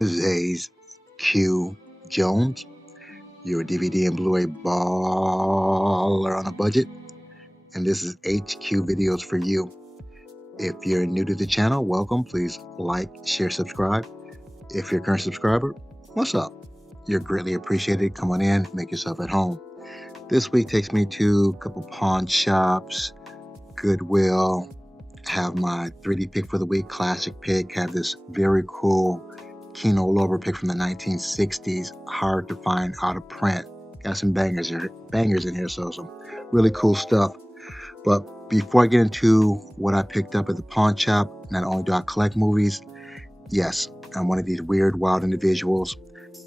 This is Hayes Q Jones, your DVD and Blu-ray baller on a budget, and this is HQ Videos for you. If you're new to the channel, welcome. Please like, share, subscribe. If you're a current subscriber, what's up? You're greatly appreciated. Come on in, make yourself at home. This week takes me to a couple pawn shops, Goodwill, have my 3D pick for the week, classic pick, have this very cool Kino Lorber pick from the 1960s, hard to find out of print. Got some bangers in here, so some really cool stuff. But before I get into what I picked up at the pawn shop, not only do I collect movies, yes, I'm one of these weird, wild individuals.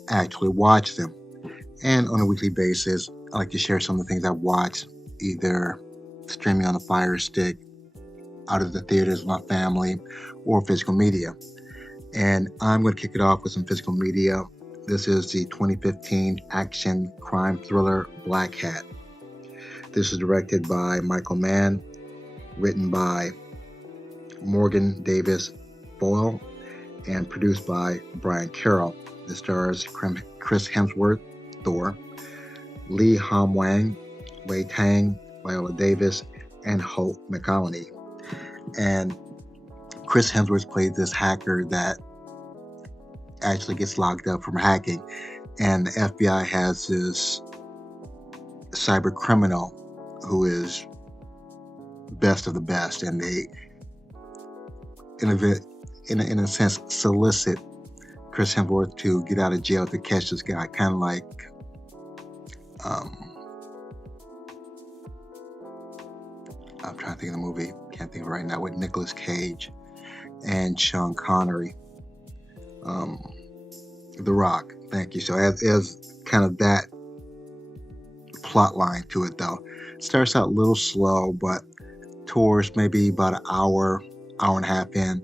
I actually watch them. And on a weekly basis, I like to share some of the things I watch, either streaming on a Fire Stick, out of the theaters with my family, or physical media. And I'm going to kick it off with some physical media. This is the 2015 action crime thriller Black Hat. This is directed by Michael Mann, written by Morgan Davis Boyle, and produced by Brian Carroll. This stars Chris Hemsworth, Thor, Lee Ham Wang, Wei Tang, Viola Davis, and Hope McCallany. And Chris Hemsworth played this hacker that actually gets locked up from hacking, and the FBI has this cyber criminal who is best of the best, and they, in a sense, solicit Chris Hemsworth to get out of jail to catch this guy, kind of like I'm trying to think of the movie, can't think of it right now, with Nicolas Cage and Sean Connery. The Rock, thank you. So as kind of that plot line to it, though. It starts out a little slow, but towards maybe about an hour and a half in,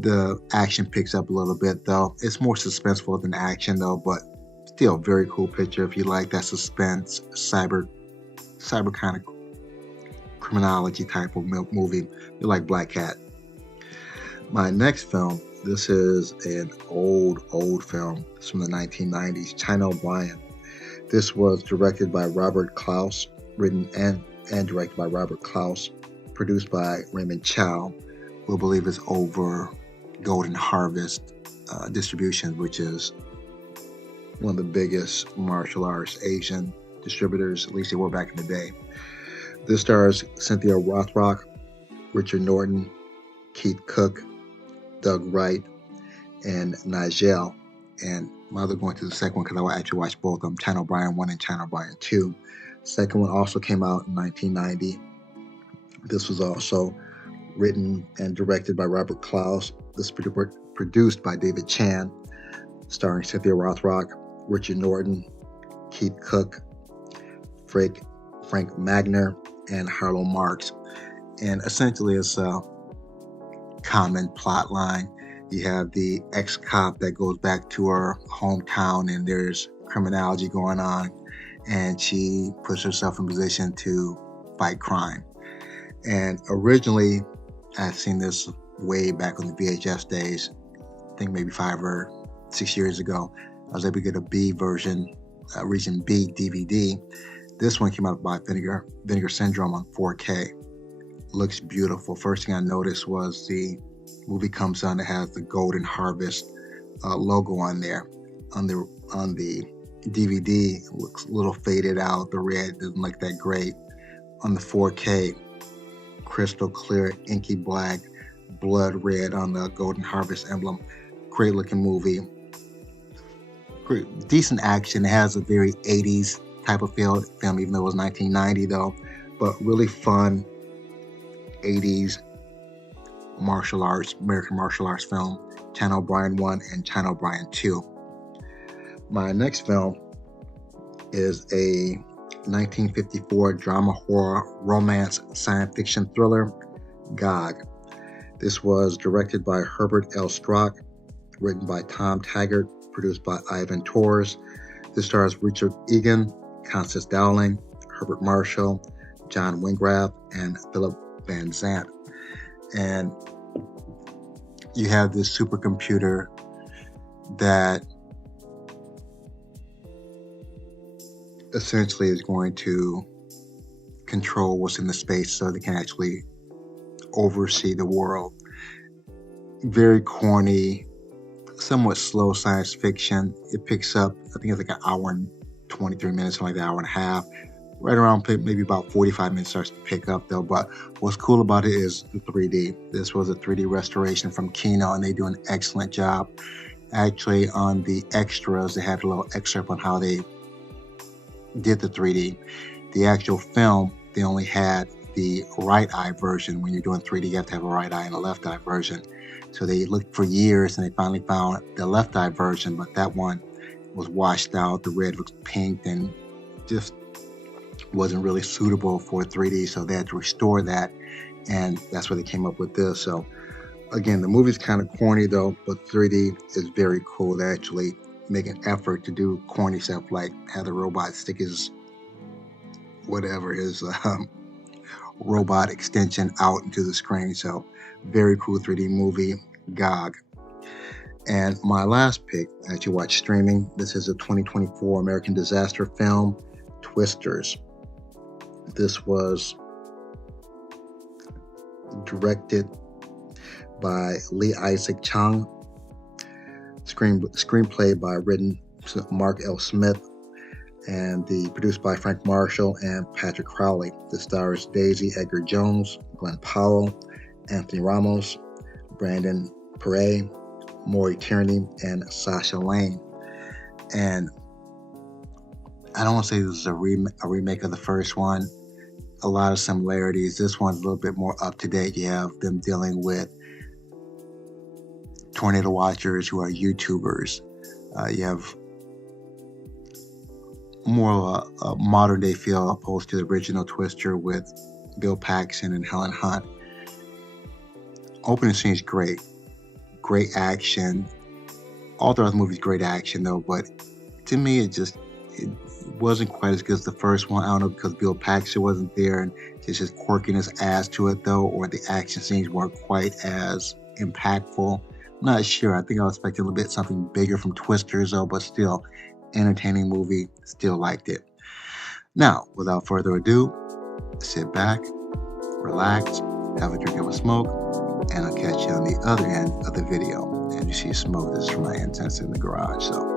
the action picks up a little bit, though. It's more suspenseful than action, though, but still very cool picture if you like that suspense, cyber kind of criminology type of movie. You like Black Cat. My next film, this is an old film. It's from the 1990s, China O'Brien. This was directed by Robert Klaus, written and directed by Robert Klaus, produced by Raymond Chow, who I believe is over Golden Harvest Distribution, which is one of the biggest martial arts Asian distributors, at least they were back in the day. This stars Cynthia Rothrock, Richard Norton, Keith Cook, Doug Wright, and Nigel. And my other going to the second one, because I actually watched both of them, China O'Brien 1 and China O'Brien 2. Second one also came out in 1990. This was also written and directed by Robert Klaus. This was produced by David Chan, starring Cynthia Rothrock, Richard Norton, Keith Cook, Frank Magner, and Harlow Marks. And essentially it's a common plot line. You have the ex-cop that goes back to her hometown, and there's criminology going on, and she puts herself in position to fight crime. And originally, I've seen this way back on the VHS days, I think maybe 5 or 6 years ago. I was able to get a B version, Region B DVD. This one came out by Vinegar Syndrome on 4K. Looks beautiful. First thing I noticed was the movie comes on, it has the Golden Harvest logo on there. On the DVD, it looks a little faded out. The red doesn't look that great. On the 4K, crystal clear, inky black, blood red on the Golden Harvest emblem. Great looking movie. Great, decent action. It has a very 80s type of film, even though it was 1990 though. But really fun 80s martial arts, American martial arts film, China O'Brien 1 and China O'Brien 2. My next film is a 1954 drama horror romance science fiction thriller, Gog. This was directed by Herbert L. Strock, written by Tom Taggart, produced by Ivan Torres. This stars Richard Egan, Constance Dowling, Herbert Marshall, John Wingrath, and Philip Van Zandt. And you have this supercomputer that essentially is going to control what's in the space so they can actually oversee the world. Very corny, somewhat slow science fiction. It picks up, I think it's like an hour and 23 minutes, something like that, hour and a half. Right around maybe about 45 minutes starts to pick up though. But what's cool about it is the 3D. This was a 3D restoration from Kino, and they do an excellent job. Actually, on the extras, they had a little excerpt on how they did the 3D. The actual film, they only had the right eye version. When you're doing 3D, you have to have a right eye and a left eye version. So they looked for years and they finally found the left eye version, but that one was washed out. The red was pink and just wasn't really suitable for 3D. So they had to restore that, and that's where they came up with this. So again, the movie's kind of corny though, but 3D is very cool. They actually make an effort to do corny stuff, like have the robot stick his robot extension out into the screen. So very cool 3D movie, GOG. And my last pick, I actually watched streaming. This is a 2024 American disaster film, Twisters. This was directed by Lee Isaac Chung. Screenplay written Mark L. Smith, and produced by Frank Marshall and Patrick Crowley. The stars Daisy Edgar Jones, Glenn Powell, Anthony Ramos, Brandon Perret, Maury Tierney, and Sasha Lane. And I don't want to say this is a remake of the first one. A lot of similarities. This one's a little bit more up to date. You have them dealing with tornado watchers who are YouTubers. You have more of a modern day feel opposed to the original Twister with Bill Paxton and Helen Hunt. Opening scene's great action. All throughout the movie's great action though, but to me it wasn't quite as good as the first one. I don't know, because Bill Paxton wasn't there and it's just quirkiness adds to it though, or the action scenes weren't quite as impactful. I'm not sure. I think I was expecting a little bit something bigger from Twisters though, but still entertaining movie. Still liked it. Now, without further ado, sit back, relax, have a drink of a smoke, and I'll catch you on the other end of the video. And you see smoke. This is from my incense in the garage. So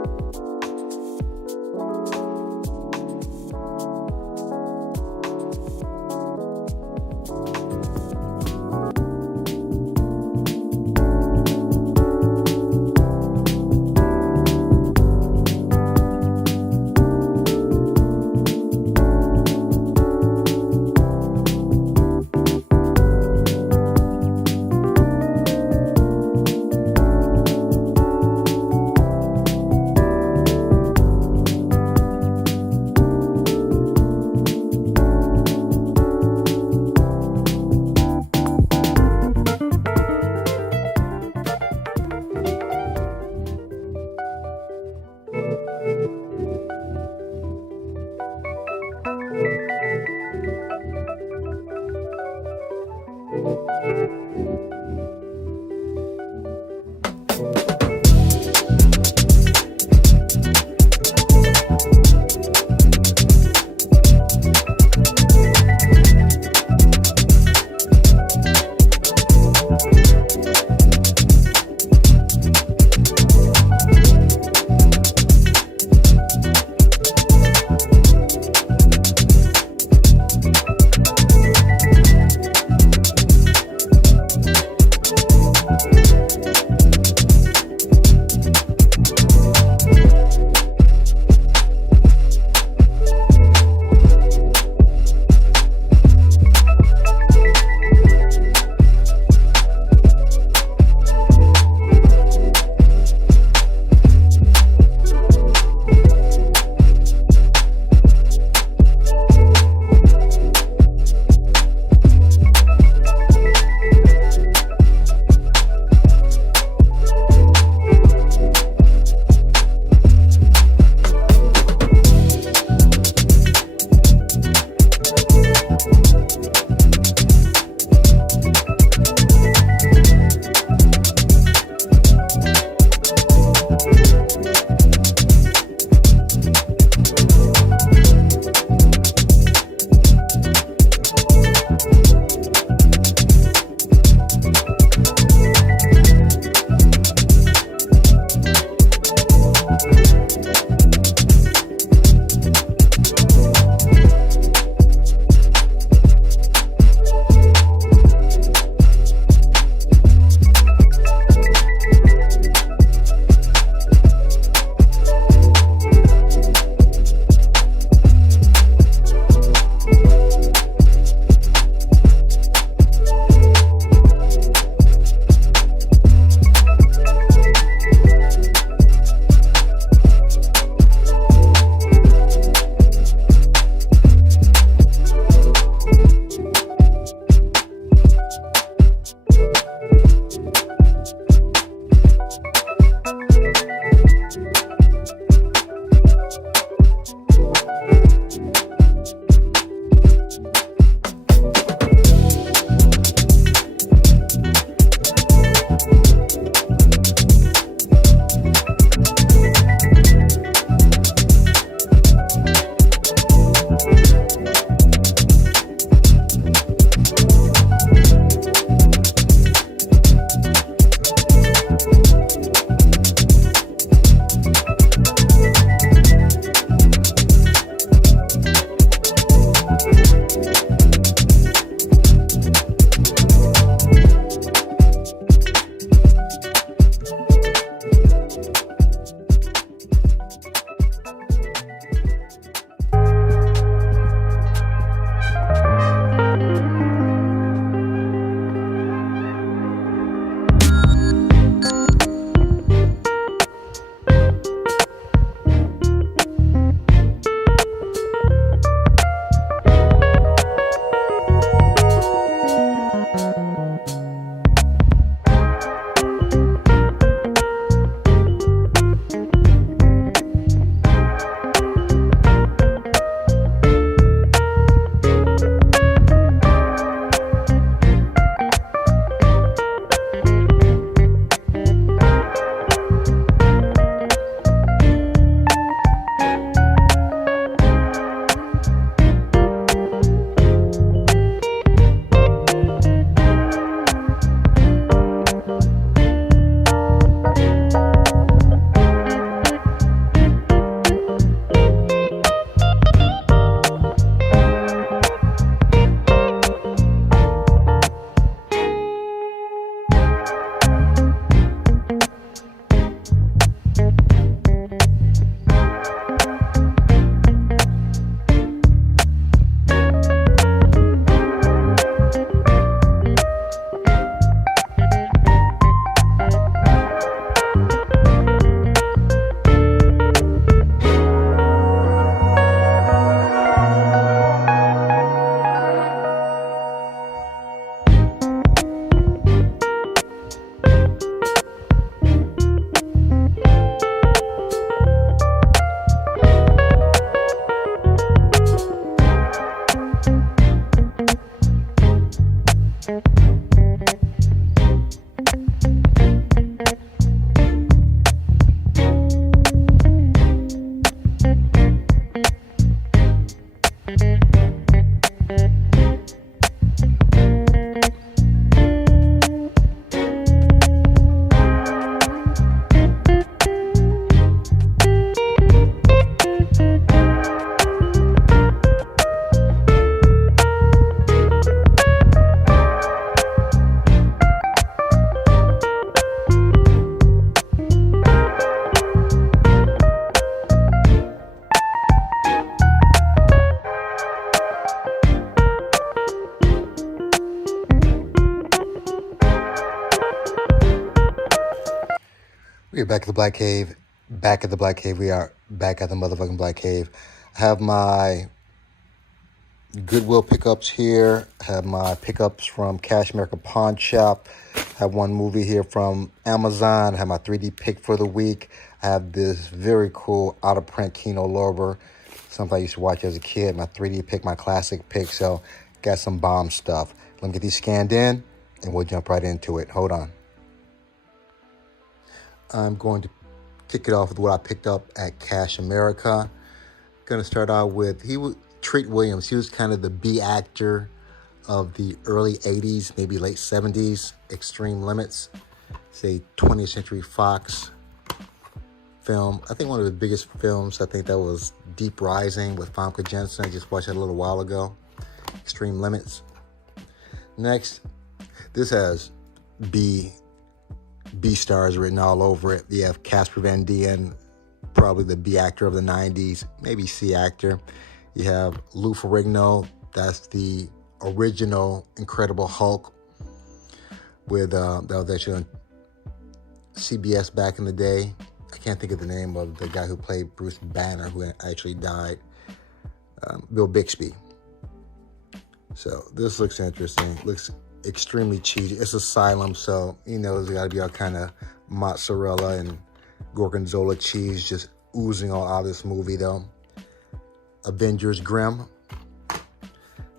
We are back at the Black Cave. Back at the Black Cave. We are back at the motherfucking Black Cave. I have my Goodwill pickups here. I have my pickups from Cash America Pawnshop. I have one movie here from Amazon. I have my 3D pick for the week. I have this very cool out-of-print Kino Lorber, something I used to watch as a kid. My 3D pick, my classic pick. So got some bomb stuff. Let me get these scanned in, and we'll jump right into it. Hold on. I'm going to kick it off with what I picked up at Cash America. Going to start out with Treat Williams. He was kind of the B actor of the early 80s, maybe late 70s, Extreme Limits. It's a 20th Century Fox film. I think one of the biggest films, I think that was Deep Rising with Famke Janssen. I just watched that a little while ago. Extreme Limits. Next, this has B stars written all over it. You have Casper Van Dien, probably the B actor of the 90s, maybe C actor. You have Lou Ferrigno, that's the original Incredible Hulk with that was actually on CBS back in the day. I can't think of the name of the guy who played Bruce Banner, who actually died. Bill Bixby. So this looks interesting. Looks extremely cheesy. It's Asylum, so you know there's got to be all kind of mozzarella and gorgonzola cheese just oozing all out of this movie, though. Avengers Grimm.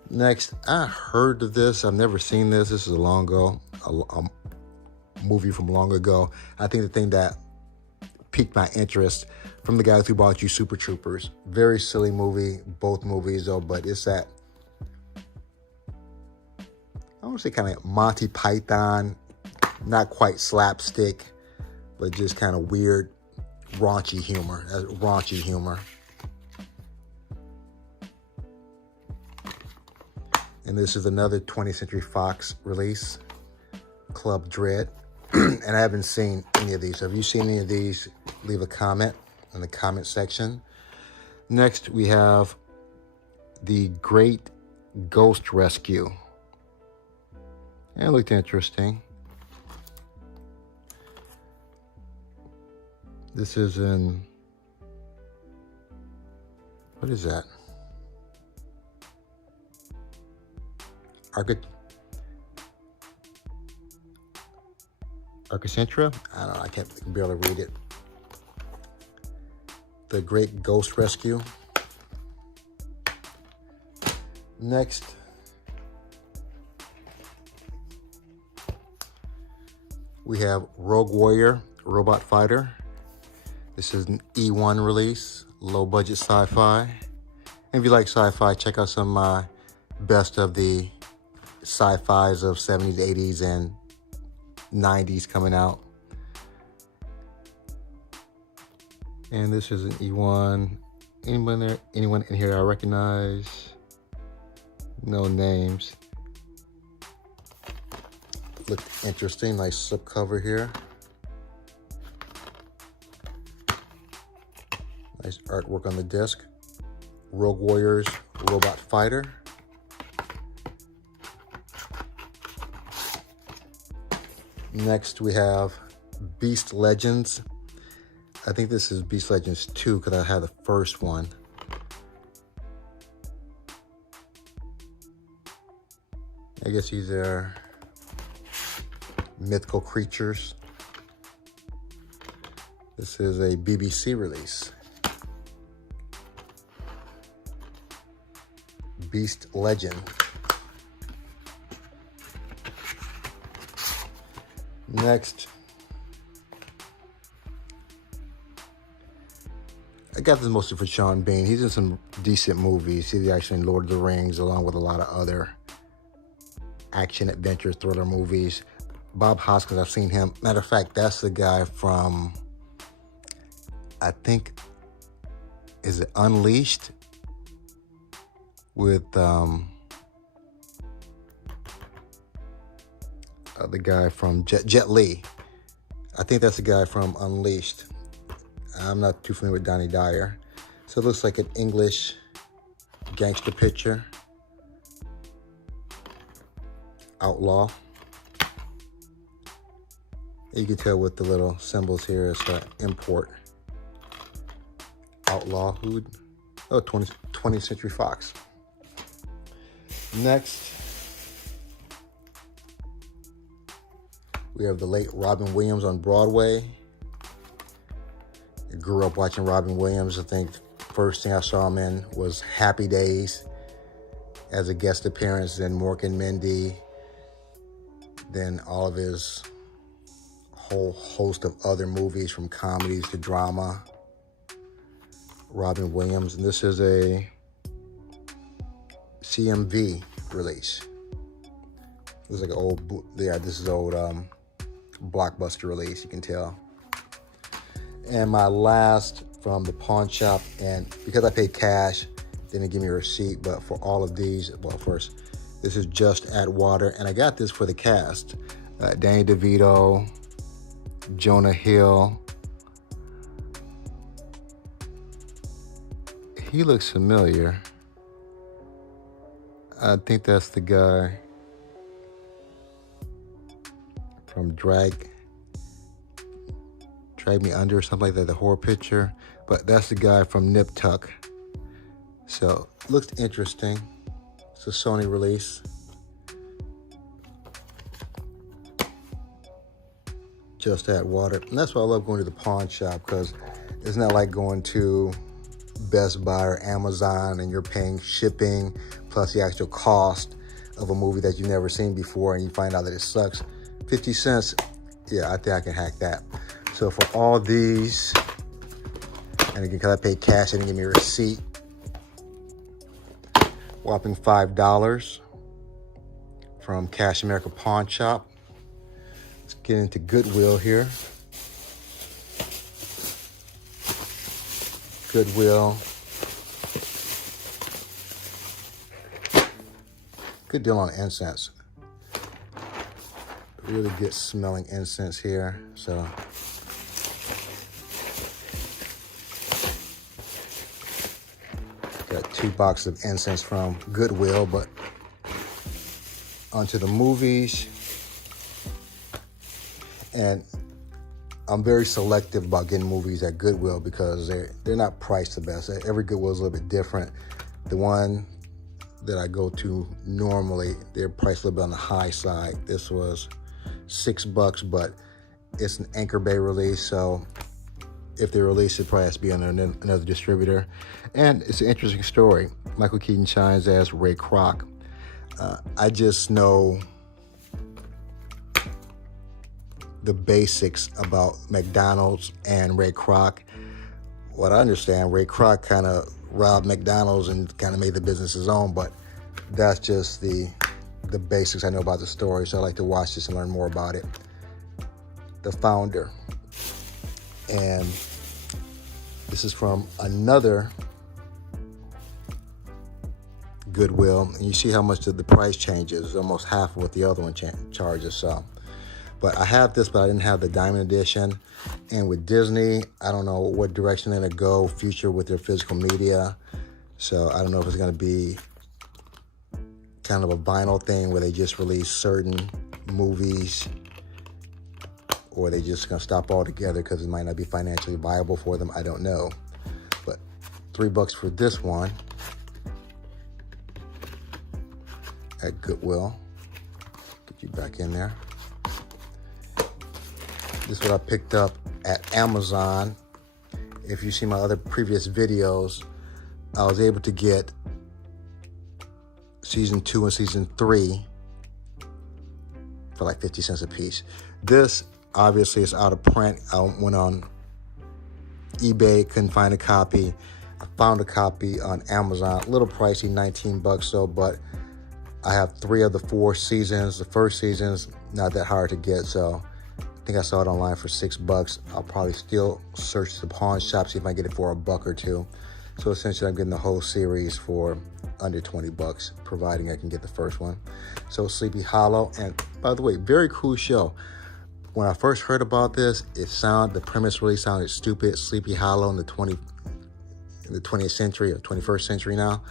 Next, I heard of this. I've never seen this. This is a movie from long ago. I think the thing that piqued my interest from the guys who brought you Super Troopers. Very silly movie, both movies though, but it's that, I want to say kind of Monty Python, not quite slapstick, but just kind of weird, raunchy humor. That's raunchy humor. And this is another 20th Century Fox release, Club Dread. And I haven't seen any of these. So if you've seen any of these, leave a comment in the comment section. Next, we have The Great Ghost Rescue. It looked interesting. This is in, what is that? Archicentra? I don't know, I can barely read it. The Great Ghost Rescue. Next, we have Rogue Warrior, Robot Fighter. This is an E1 release, low budget sci-fi. And if you like sci-fi, check out some of my best of the sci-fis of 70s, 80s, and 90s coming out. And this is an E1. Anyone in here I recognize? No names. Looked interesting, nice slipcover here. Nice artwork on the disc. Rogue Warriors, Robot Fighter. Next, we have Beast Legends. I think this is Beast Legends 2 because I had the first one. I guess these are mythical creatures. This is a BBC release. Beast Legend. Next, I got this mostly for Sean Bean. He's in some decent movies. He's actually in Lord of the Rings, along with a lot of other action, adventure, thriller movies. Bob Hoskins, I've seen him. Matter of fact, that's the guy from, I think, is it Unleashed? With the guy from Jet Li. I think that's the guy from Unleashed. I'm not too familiar with Donnie Dyer. So it looks like an English gangster picture. Outlaw. You can tell with the little symbols here, it's import. Outlaw Hood. Oh, 20th Century Fox. Next, we have the late Robin Williams on Broadway. I grew up watching Robin Williams. I think the first thing I saw him in was Happy Days as a guest appearance, then Mork and Mindy, then all of his whole host of other movies from comedies to drama. Robin Williams, and this is a CMV release. It was like an old, yeah, this is old Blockbuster release, you can tell. And my last from the pawn shop, and because I paid cash, they didn't give me a receipt, but for all of these, well, first, this is Just Add Water, and I got this for the cast. Danny DeVito, Jonah Hill. He looks familiar. I think that's the guy from Drag Me Under or something like that, the horror picture. But that's the guy from Nip Tuck. So, looks interesting. It's a Sony release. Just Add Water. And that's why I love going to the pawn shop, because it's not like going to Best Buy or Amazon and you're paying shipping plus the actual cost of a movie that you've never seen before and you find out that it sucks. 50 cents, yeah, I think I can hack that. So for all these, and again, because I paid cash, they didn't give me a receipt, whopping $5 from Cash America Pawn Shop. Let's get into Goodwill here. Goodwill. Good deal on incense. Really good smelling incense here. So got 2 boxes of incense from Goodwill, but onto the movies. And I'm very selective about getting movies at Goodwill because they're not priced the best. Every Goodwill is a little bit different. The one that I go to normally, they're priced a little bit on the high side. This was $6, but it's an Anchor Bay release, so if they release it, probably has to be under another distributor. And it's an interesting story. Michael Keaton shines as Ray Kroc. I just know the basics about McDonald's and Ray Kroc. What I understand, Ray Kroc kind of robbed McDonald's and kind of made the business his own, but that's just the basics I know about the story, so I like to watch this and learn more about it. The founder. And this is from another Goodwill, and you see how much the price changes. It's almost half of what the other one charges. So, but I have this, but I didn't have the Diamond Edition. And with Disney, I don't know what direction they're gonna go future with their physical media. So I don't know if it's gonna be kind of a vinyl thing where they just release certain movies, or they just gonna stop altogether because it might not be financially viable for them. I don't know. But $3 for this one at Goodwill. Get you back in there. This is what I picked up at Amazon. If you see my other previous videos, I was able to get season 2 and season 3 for like 50 cents a piece. This obviously is out of print. I went on eBay, couldn't find a copy. I found a copy on Amazon, a little pricey, $19 though, but I have 3 of the 4 seasons. The first season's not that hard to get, so I think I saw it online for $6. I'll probably still search the pawn shop, see if I can get it for $1 or $2. So essentially I'm getting the whole series for under $20, providing I can get the first one. So Sleepy Hollow, and by the way, very cool show. When I first heard about this, the premise really sounded stupid. Sleepy Hollow in the 20th century or 21st century now.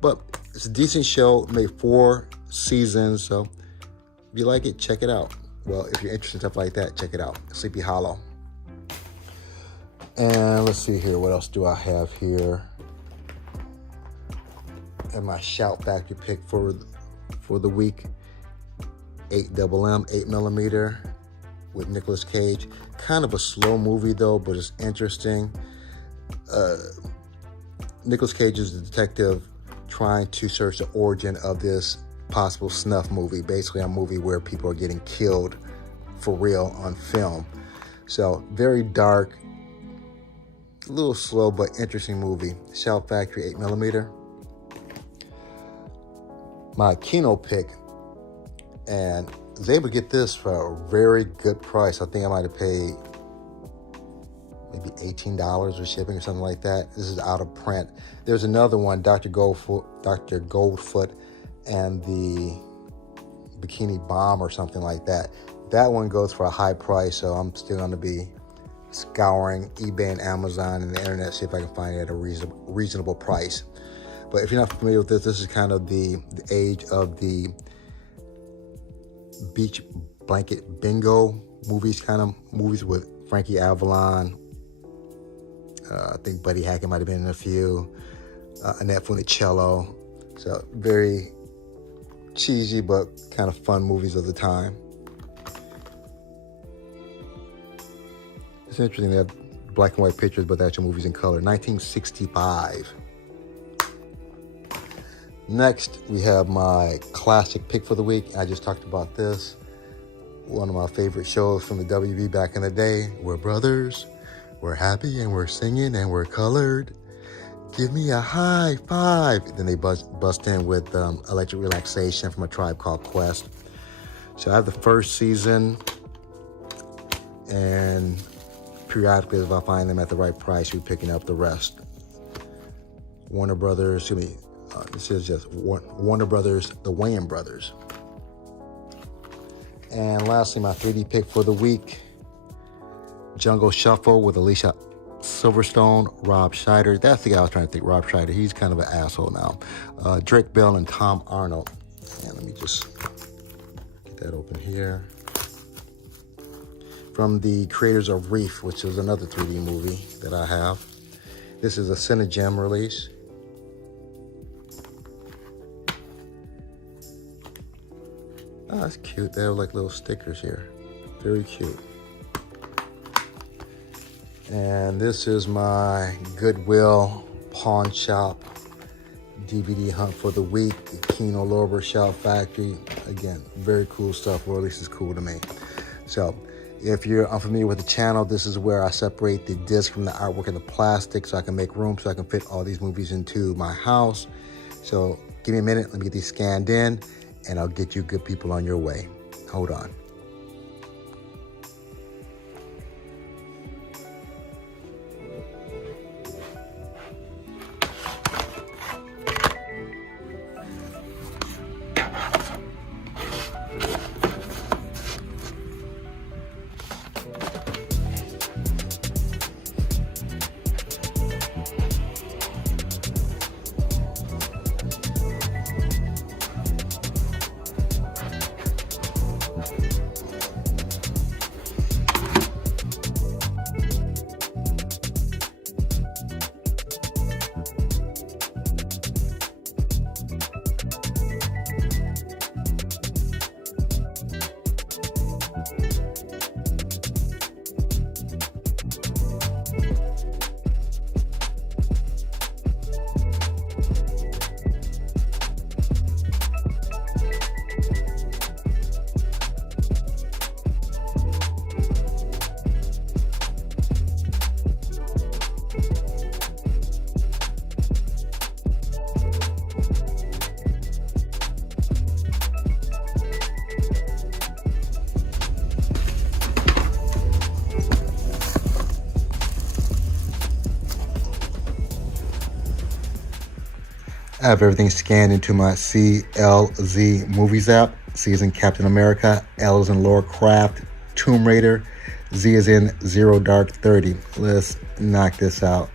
But it's a decent show, made 4 seasons. So if you like it, check it out. Well, if you're interested in stuff like that, check it out. Sleepy Hollow. And let's see here. What else do I have here? And my Shout Factory pick for the week. 8mm, 8mm with Nicolas Cage. Kind of a slow movie though, but it's interesting. Nicolas Cage is the detective trying to search the origin of this possible snuff movie. Basically a movie where people are getting killed for real on film. So very dark, a little slow but interesting movie. Shout Factory 8mm. My Kino pick, and I was able to get this for a very good price. I think I might have paid maybe $18 for shipping or something like that. This is out of print. There's another one, Dr. Goldfoot and the Bikini Bomb or something like that. That one goes for a high price, so I'm still going to be scouring eBay and Amazon and the internet, see if I can find it at a reasonable price. But if you're not familiar with this, this is kind of the age of the beach blanket bingo movies, kind of movies with Frankie Avalon. I think Buddy Hackett might have been in a few. Annette Funicello. So very cheesy but kind of fun movies of the time. It's interesting, they have black and white pictures, but the actual movies in color. 1965. Next, we have my classic pick for the week. I just talked about this. One of my favorite shows from the WB back in the day. We're brothers, we're happy, and we're singing, and we're colored. Give me a high five. Then they bust in with Electric Relaxation from A Tribe Called Quest. So I have the first season, and periodically, if I find them at the right price, we're picking up the rest. Warner Brothers, this is just Warner Brothers, the Wayans Brothers. And lastly, my 3D pick for the week, Jungle Shuffle with Alicia Silverstone, Rob Schneider. That's the guy I was trying to think, Rob Schneider. He's kind of an asshole now. Drake Bell and Tom Arnold. And let me just get that open here. From the creators of Reef, which is another 3D movie that I have. This is a Cinegem release. Oh, that's cute. They have like little stickers here. Very cute. And this is my Goodwill Pawnshop DVD hunt for the week. The Kino Lorber Shout Factory. Again, very cool stuff, or at least it's cool to me. So, if you're unfamiliar with the channel, this is where I separate the disc from the artwork and the plastic so I can make room so I can fit all these movies into my house. So, give me a minute. Let me get these scanned in, and I'll get you good people on your way. Hold on. I have everything scanned into my CLZ Movies app. C is in Captain America, L is in Lara Croft, Tomb Raider, Z is in Zero Dark 30. Let's knock this out.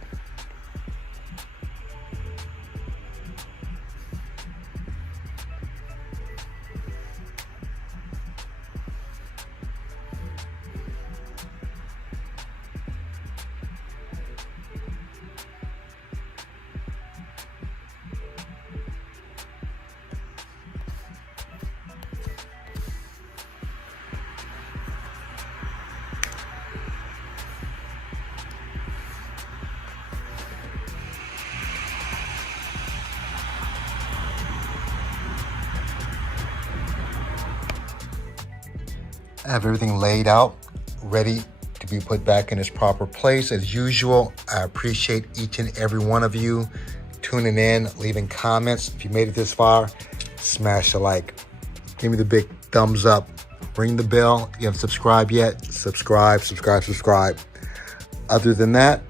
I have everything laid out, ready to be put back in its proper place. As usual, I appreciate each and every one of you tuning in, leaving comments. If you made it this far, smash a like. Give me the big thumbs up. Ring the bell. If you haven't subscribed yet, subscribe. Other than that,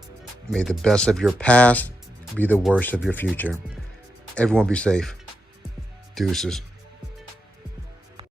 may the best of your past be the worst of your future. Everyone be safe. Deuces.